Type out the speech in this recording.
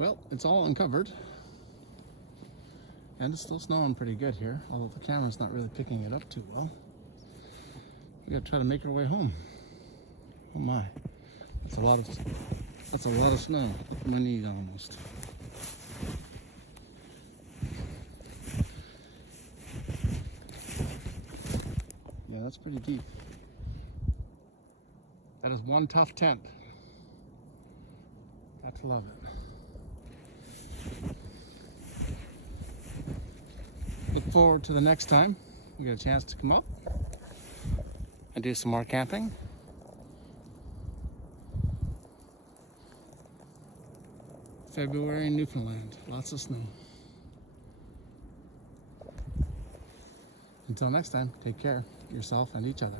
Well, it's all uncovered. And it's still snowing pretty good here, although the camera's not really picking it up too well. We gotta try to make our way home. Oh my, that's a lot of snow. Up to my knees almost. Yeah, that's pretty deep. That is one tough tent. Got to love it. Look forward to the next time we get a chance to come up and do some more camping. February in Newfoundland, lots of snow. Until next time, take care of yourself and each other.